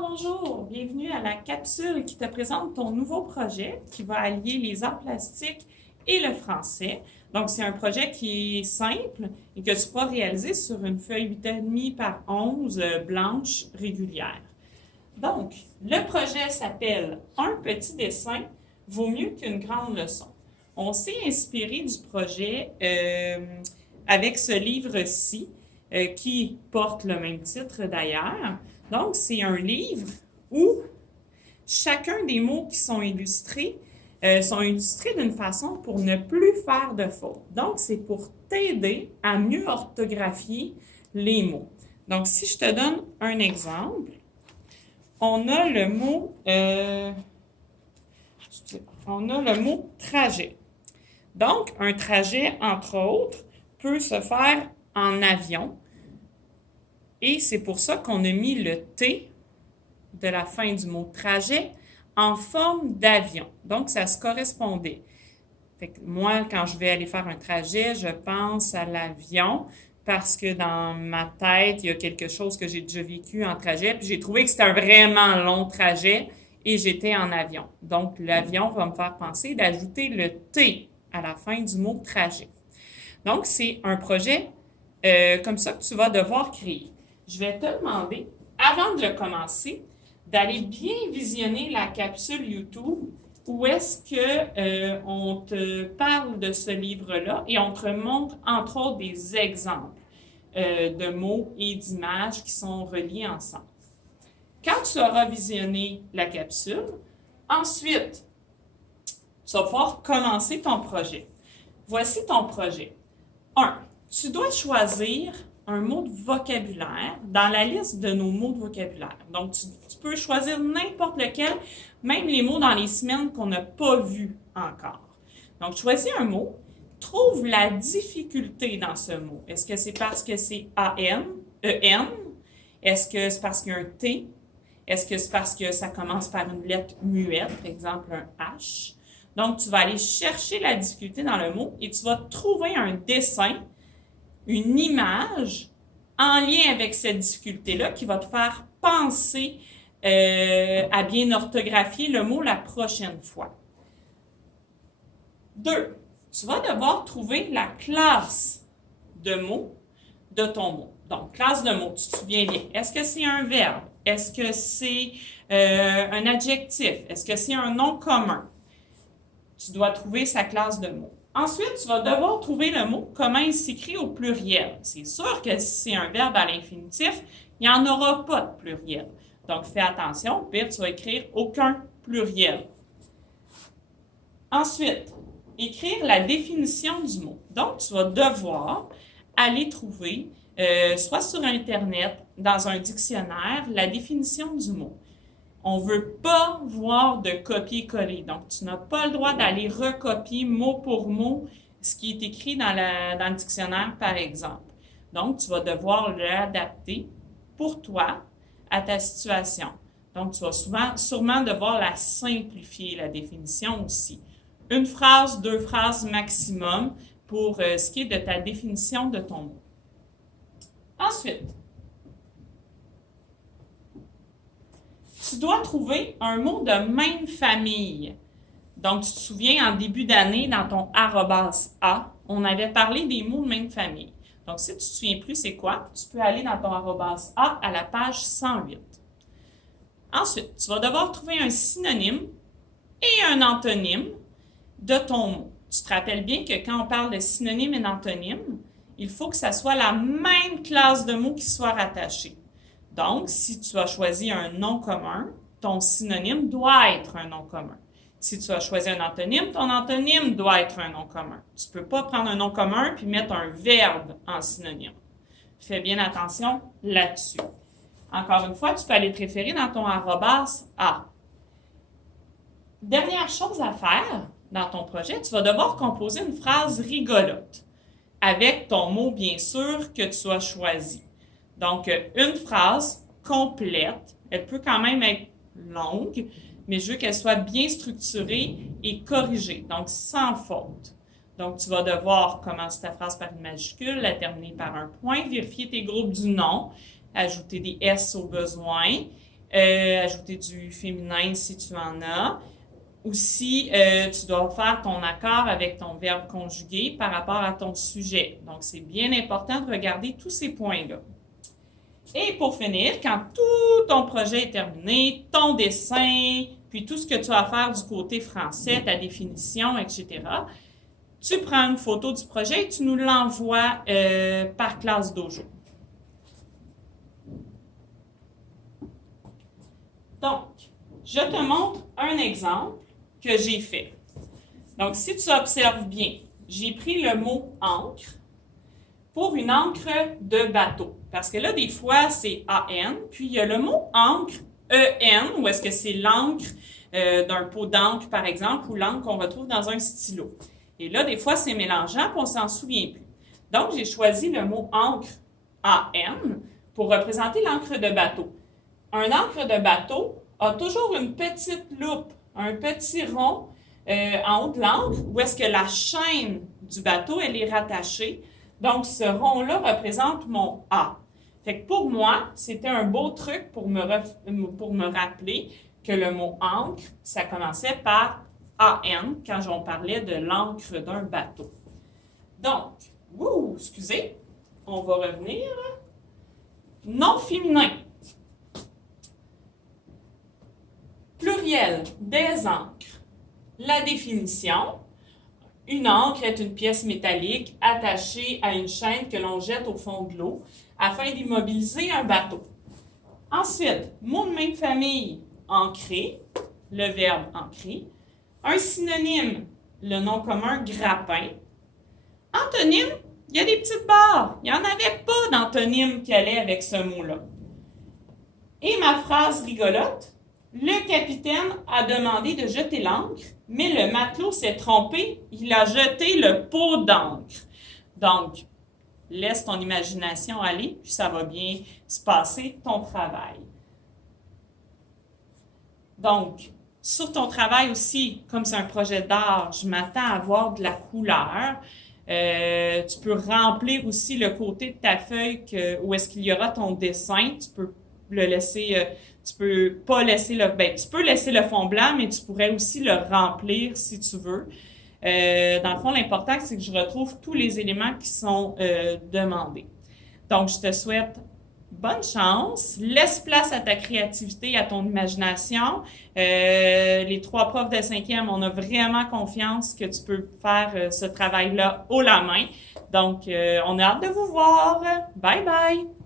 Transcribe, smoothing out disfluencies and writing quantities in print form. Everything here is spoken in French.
Bonjour! Bienvenue à la capsule qui te présente ton nouveau projet qui va allier les arts plastiques et le français. Donc, c'est un projet qui est simple et que tu pourras réaliser sur une feuille 8,5 par 11 blanche régulière. Donc, le projet s'appelle « Un petit dessin vaut mieux qu'une grande leçon ». On s'est inspiré du projet avec ce livre-ci qui porte le même titre d'ailleurs. Donc, c'est un livre où chacun des mots qui sont illustrés d'une façon pour ne plus faire de fautes. Donc, c'est pour t'aider à mieux orthographier les mots. Donc, si je te donne un exemple, on a le mot trajet. Donc, un trajet, entre autres, peut se faire en avion. Et c'est pour ça qu'on a mis le T de la fin du mot trajet en forme d'avion. Donc, ça se correspondait. Fait que moi, quand je vais aller faire un trajet, je pense à l'avion parce que dans ma tête, il y a quelque chose que j'ai déjà vécu en trajet. Puis j'ai trouvé que c'était un vraiment long trajet et j'étais en avion. Donc, l'avion va me faire penser d'ajouter le T à la fin du mot trajet. Donc, c'est un projet comme ça que tu vas devoir créer. Je vais te demander, avant de le commencer, d'aller bien visionner la capsule YouTube où est-ce que on te parle de ce livre-là et on te montre entre autres des exemples de mots et d'images qui sont reliés ensemble. Quand tu auras visionné la capsule, ensuite, tu vas pouvoir commencer ton projet. Voici ton projet. 1. Tu dois choisir un mot de vocabulaire dans la liste de nos mots de vocabulaire. Donc, tu peux choisir n'importe lequel, même les mots dans les semaines qu'on n'a pas vus encore. Donc, choisis un mot, trouve la difficulté dans ce mot. Est-ce que c'est parce que c'est A-N, E-N? Est-ce que c'est parce qu'il y a un T? Est-ce que c'est parce que ça commence par une lettre muette, par exemple un H? Donc, tu vas aller chercher la difficulté dans le mot et tu vas trouver un dessin, une image en lien avec cette difficulté-là qui va te faire penser à bien orthographier le mot la prochaine fois. 2. Tu vas devoir trouver la classe de mots de ton mot. Donc, classe de mots, tu te souviens bien. Est-ce que c'est un verbe? Est-ce que c'est un adjectif? Est-ce que c'est un nom commun? Tu dois trouver sa classe de mots. Ensuite, tu vas devoir trouver le mot, comment il s'écrit au pluriel. C'est sûr que si c'est un verbe à l'infinitif, il n'y en aura pas de pluriel. Donc, fais attention, puis tu vas écrire aucun pluriel. Ensuite, écrire la définition du mot. Donc, tu vas devoir aller trouver, soit sur Internet, dans un dictionnaire, la définition du mot. On ne veut pas voir de copier-coller. Donc, tu n'as pas le droit d'aller recopier mot pour mot ce qui est écrit dans le dictionnaire, par exemple. Donc, tu vas devoir l'adapter pour toi à ta situation. Donc, tu vas sûrement devoir la simplifier, la définition aussi. Une phrase, 2 phrases maximum pour ce qui est de ta définition de ton mot. Ensuite, tu dois trouver un mot de même famille. Donc, tu te souviens, en début d'année, dans ton arrobas A, on avait parlé des mots de même famille. Donc, si tu ne te souviens plus c'est quoi, tu peux aller dans ton arrobas A à la page 108. Ensuite, tu vas devoir trouver un synonyme et un antonyme de ton mot. Tu te rappelles bien que quand on parle de synonyme et d'antonyme, il faut que ça soit la même classe de mots qui soit rattachée. Donc, si tu as choisi un nom commun, ton synonyme doit être un nom commun. Si tu as choisi un antonyme, ton antonyme doit être un nom commun. Tu ne peux pas prendre un nom commun puis mettre un verbe en synonyme. Fais bien attention là-dessus. Encore une fois, tu peux aller te référer dans ton arrobas A. Dernière chose à faire dans ton projet, tu vas devoir composer une phrase rigolote avec ton mot, bien sûr, que tu as choisi. Donc, une phrase complète, elle peut quand même être longue, mais je veux qu'elle soit bien structurée et corrigée, donc sans faute. Donc, tu vas devoir commencer ta phrase par une majuscule, la terminer par un point, vérifier tes groupes du nom, ajouter des S au besoin, ajouter du féminin si tu en as. Aussi, tu dois faire ton accord avec ton verbe conjugué par rapport à ton sujet. Donc, c'est bien important de regarder tous ces points-là. Et pour finir, quand tout ton projet est terminé, ton dessin, puis tout ce que tu as à faire du côté français, ta définition, etc., tu prends une photo du projet et tu nous l'envoies par classe Dojo. Donc, je te montre un exemple que j'ai fait. Donc, si tu observes bien, j'ai pris le mot « encre » pour une encre de bateau. Parce que là, des fois, c'est AN, puis il y a le mot « encre », EN, ou est-ce que c'est l'encre d'un pot d'encre, par exemple, ou l'encre qu'on retrouve dans un stylo. Et là, des fois, c'est mélangeant, puis on s'en souvient plus. Donc, j'ai choisi le mot « encre », AN, pour représenter l'encre de bateau. Un encre de bateau a toujours une petite loupe, un petit rond en haut de l'encre où est-ce que la chaîne du bateau, elle est rattachée. Donc, ce rond-là représente mon A. Fait que pour moi, c'était un beau truc pour me rappeler que le mot « encre », ça commençait par AN quand on parlait de l'encre d'un bateau. Donc, excusez, on va revenir. Nom féminin. Pluriel, des encres. La définition. Une encre est une pièce métallique attachée à une chaîne que l'on jette au fond de l'eau afin d'immobiliser un bateau. Ensuite, mot de même famille, ancré, le verbe ancrer. Un synonyme, le nom commun grappin. Antonyme, il y a des petites barres. Il n'y en avait pas d'antonyme qui allait avec ce mot-là. Et ma phrase rigolote, le capitaine a demandé de jeter l'ancre, mais le matelot s'est trompé, il a jeté le pot d'encre. Donc, laisse ton imagination aller, puis ça va bien se passer ton travail. Donc, sur ton travail aussi, comme c'est un projet d'art, je m'attends à voir de la couleur. Tu peux remplir aussi le côté de ta feuille où est-ce qu'il y aura ton dessin. Tu peux le laisser, tu peux pas laisser tu peux laisser le fond blanc, mais tu pourrais aussi le remplir si tu veux. Dans le fond, l'important, c'est que je retrouve tous les éléments qui sont demandés. Donc, je te souhaite bonne chance. Laisse place à ta créativité, à ton imagination. Les 3 profs de 5e, on a vraiment confiance que tu peux faire ce travail-là haut la main. Donc, on a hâte de vous voir. Bye bye!